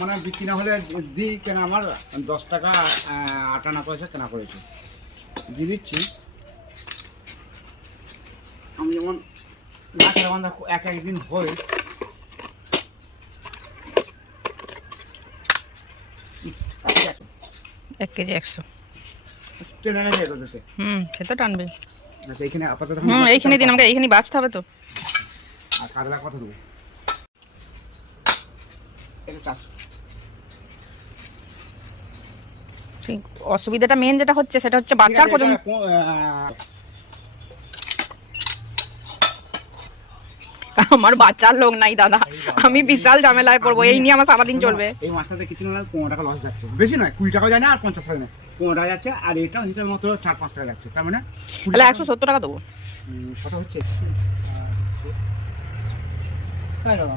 মানে বিক্রি না হলে দিই কেনা, আমার 10 টাকা 58 পয়সা কেনা করেছে, দিয়ে দিচ্ছি। আমি যেমন গাছের বান্ধা একদিন হয়, এক কেজি 100। টেনে গেছে এটাতে। সে তো টানবে। আচ্ছা এইখানে আপাতত এইখানে দিন, আমাকে এইখানে বাঁচতে হবে তো। আর কাতলা কত দেবো? এটা 400। অসুবিধাটা মেন যেটা হচ্ছে সেটা হচ্ছে বাচ্চার পর্যন্ত। আমার বাচ্চার লোক নাই দাদা, আমি বিশাল ঝামেলায় পড়বো, এই নিয়ে আমার সারাদিন চলবে। এই মাছটাতে কিছু না 15 টাকা লস যাচ্ছে, বেশি নয়, 20 টাকা যায় না, আর 50 টাকা নেই, 15 টাকা যাচ্ছে। আর এটা হিসাবে মাত্র 4-5 টাকা যাচ্ছে, তার মানে তাহলে 170 টাকা দেবো। কত হচ্ছে? তাই না?